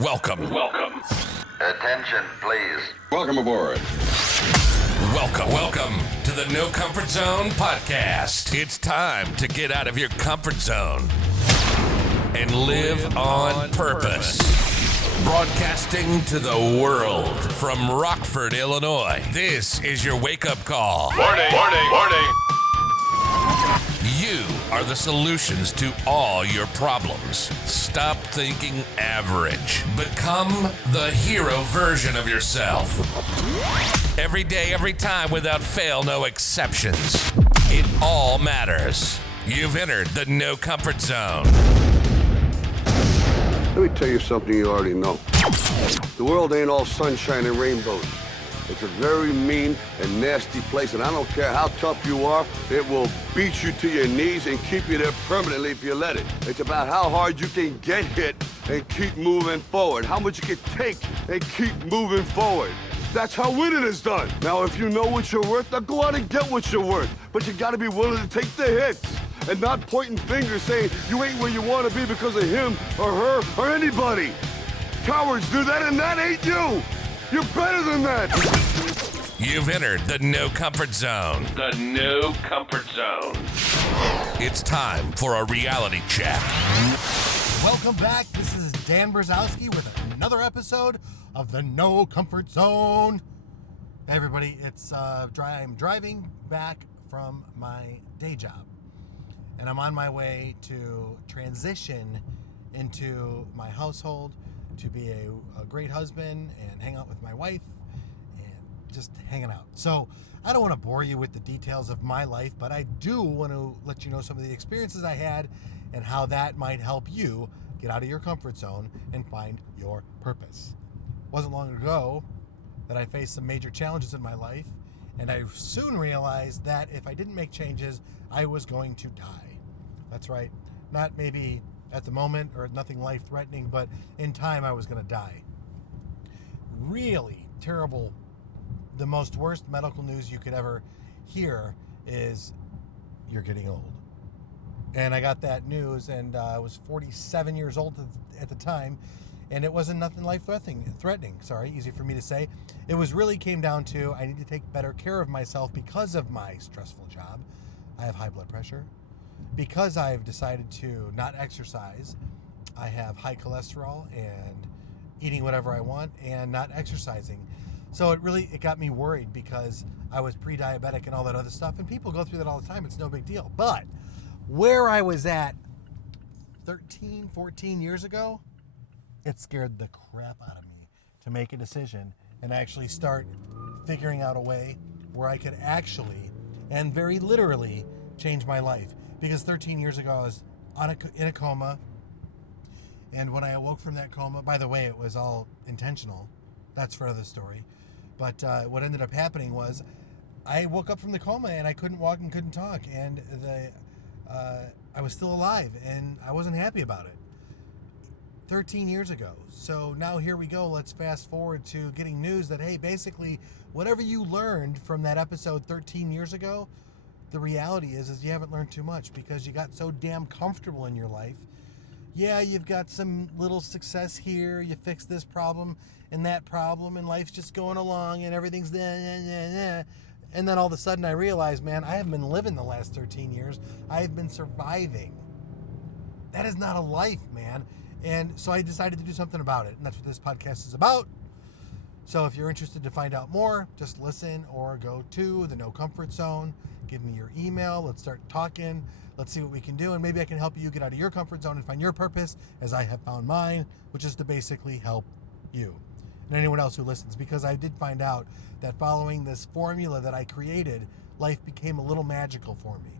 Welcome. Attention, please. Welcome aboard. Welcome to the No Comfort Zone podcast. It's time to get out of your comfort zone and live on purpose. Broadcasting to the world from Rockford, Illinois. This is your wake-up call. Warning. You are the solutions to all your problems. Stop thinking average. Become the hero version of yourself. Every day, every time, without fail, no exceptions. It all matters. You've entered the No Comfort Zone. Let me tell you something you already know. The world ain't all sunshine and rainbows. It's a very mean and nasty place, and I don't care how tough you are, it will beat you to your knees and keep you there permanently if you let it. It's about how hard you can get hit and keep moving forward, how much you can take and keep moving forward. That's how winning is done. Now, if you know what you're worth, now go out and get what you're worth. But you gotta be willing to take the hits and not pointing fingers saying you ain't where you wanna be because of him or her or anybody. Cowards do that, and that ain't you. You're better than that. You've entered the No Comfort Zone. The No Comfort Zone. It's time for a reality check. Welcome back. This is Dan Brzezowski with another episode of the No Comfort Zone. Hey everybody, I'm driving back from my day job, and I'm on my way to transition into my household to be a great husband and hang out with my wife and just hanging out. So I don't want to bore you with the details of my life, but I do want to let you know some of the experiences I had and how that might help you get out of your comfort zone and find your purpose. It wasn't long ago that I faced some major challenges in my life, and I soon realized that if I didn't make changes, I was going to die. That's right. Not maybe at the moment or nothing life-threatening, but in time I was going to die. Really terrible. The most worst medical news you could ever hear is you're getting old. And I got that news, and I was 47 years old at the time, and it wasn't nothing life-threatening. Easy for me to say. It was really came down to I need to take better care of myself because of my stressful job. I have high blood pressure. Because I've decided to not exercise, I have high cholesterol and eating whatever I want and not exercising. So it got me worried because I was pre-diabetic and all that other stuff, and people go through that all the time. It's no big deal. But where I was at 13, 14 years ago, it scared the crap out of me to make a decision and actually start figuring out a way where I could actually and very literally change my life. Because 13 years ago, I was in a coma. And when I awoke from that coma, by the way, it was all intentional. That's for another story. But what ended up happening was I woke up from the coma and I couldn't walk and couldn't talk. And I was still alive and I wasn't happy about it. 13 years ago. So now here we go. Let's fast forward to getting news that, hey, basically, whatever you learned from that episode 13 years ago, the reality is you haven't learned too much because you got so damn comfortable in your life. Yeah, you've got some little success here. You fix this problem and that problem, and life's just going along and everything's and then all of a sudden I realize, man, I haven't been living the last 13 years. I've been surviving. That is not a life, man. And so I decided to do something about it, and that's what this podcast is about. So if you're interested to find out more, just listen or go to the No Comfort Zone. Give me your email. Let's start talking. Let's see what we can do. And maybe I can help you get out of your comfort zone and find your purpose as I have found mine, which is to basically help you and anyone else who listens. Because I did find out that following this formula that I created, life became a little magical for me.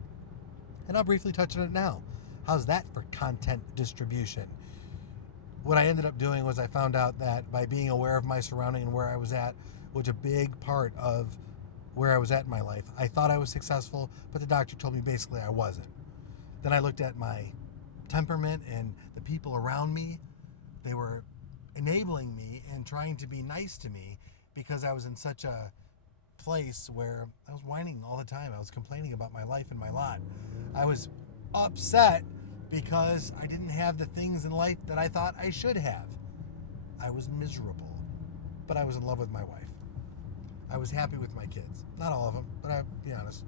And I'll briefly touch on it now. How's that for content distribution? What I ended up doing was I found out that by being aware of my surrounding and where I was at was a big part of where I was at in my life. I thought I was successful, but the doctor told me basically I wasn't. Then I looked at my temperament and the people around me. They were enabling me and trying to be nice to me because I was in such a place where I was whining all the time. I was complaining about my life and my lot. I was upset because I didn't have the things in life that I thought I should have. I was miserable, but I was in love with my wife. I was happy with my kids. Not all of them, but I'll be honest.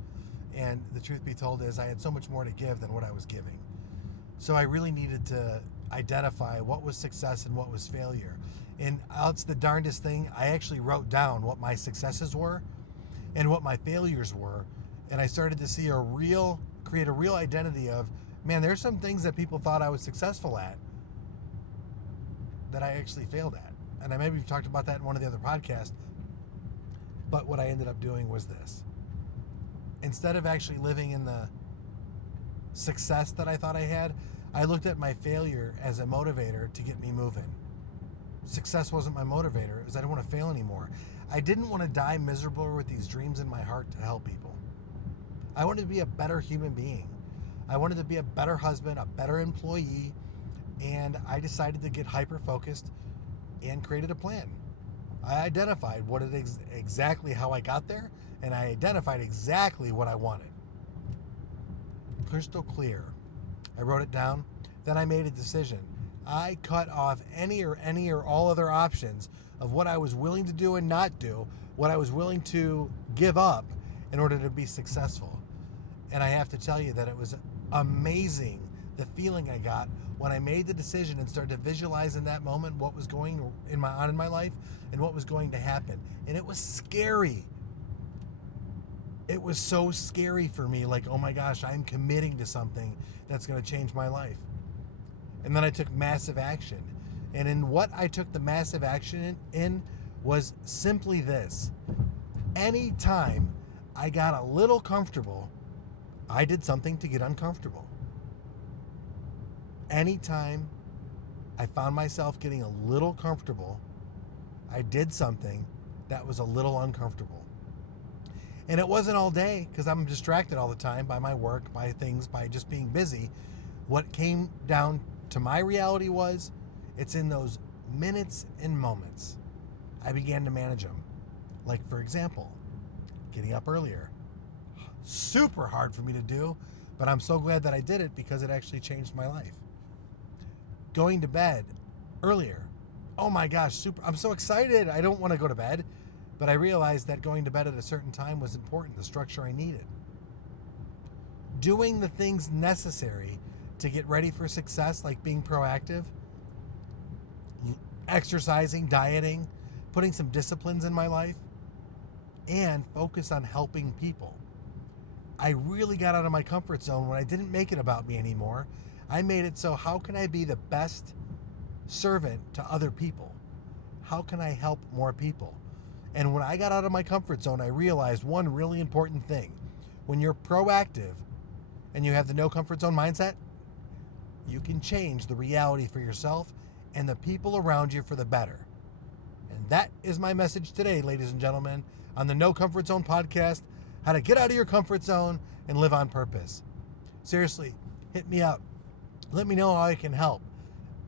And the truth be told is I had so much more to give than what I was giving. So I really needed to identify what was success and what was failure. And it's the darndest thing, I actually wrote down what my successes were and what my failures were. And I started to see create a real identity of, man, there's some things that people thought I was successful at that I actually failed at. And I maybe talked about that in one of the other podcasts. But what I ended up doing was this. Instead of actually living in the success that I thought I had, I looked at my failure as a motivator to get me moving. Success wasn't my motivator. It was I didn't want to fail anymore. I didn't want to die miserable with these dreams in my heart to help people. I wanted to be a better human being. I wanted to be a better husband, a better employee, and I decided to get hyper-focused and created a plan. I identified exactly how I got there, and I identified exactly what I wanted. Crystal clear. I wrote it down. Then I made a decision. I cut off any or all other options of what I was willing to do and not do, what I was willing to give up in order to be successful. And I have to tell you that it was amazing, the feeling I got when I made the decision and started to visualize in that moment what was going on in my life and what was going to happen. And it was scary. It was so scary for me, like, oh my gosh, I'm committing to something that's going to change my life. And then I took massive action. And in what I took the massive action in was simply this. Anytime I got a little comfortable, I did something to get uncomfortable. Anytime I found myself getting a little comfortable, I did something that was a little uncomfortable. And it wasn't all day, because I'm distracted all the time by my work, by things, by just being busy. What came down to my reality was, it's in those minutes and moments I began to manage them. Like, for example, getting up earlier. Super hard for me to do, but I'm so glad that I did it because it actually changed my life. Going to bed earlier. Oh my gosh, I'm so excited. I don't want to go to bed, but I realized that going to bed at a certain time was important, the structure I needed. Doing the things necessary to get ready for success, like being proactive, exercising, dieting, putting some disciplines in my life, and focus on helping people. I really got out of my comfort zone when I didn't make it about me anymore. I made it so, how can I be the best servant to other people? How can I help more people? And when I got out of my comfort zone, I realized one really important thing. When you're proactive and you have the no comfort zone mindset, you can change the reality for yourself and the people around you for the better. And that is my message today, ladies and gentlemen, on the No Comfort Zone podcast, how to get out of your comfort zone and live on purpose. Seriously, hit me up. Let me know how I can help.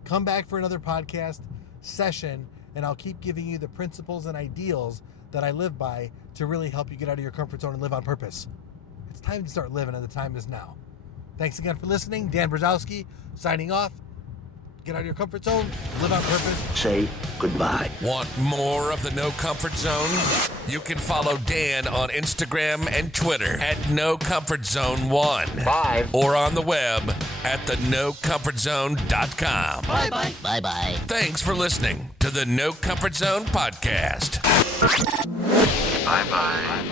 Come back for another podcast session, and I'll keep giving you the principles and ideals that I live by to really help you get out of your comfort zone and live on purpose. It's time to start living, and the time is now. Thanks again for listening. Dan Brzezowski signing off. Get out of your comfort zone, live on purpose. Say goodbye. Want more of the No Comfort Zone? You can follow Dan on Instagram and Twitter at NoComfortZone1. Bye. Or on the web at thenocomfortzone.com. Bye-bye. Bye-bye. Thanks for listening to the No Comfort Zone podcast. Bye-bye.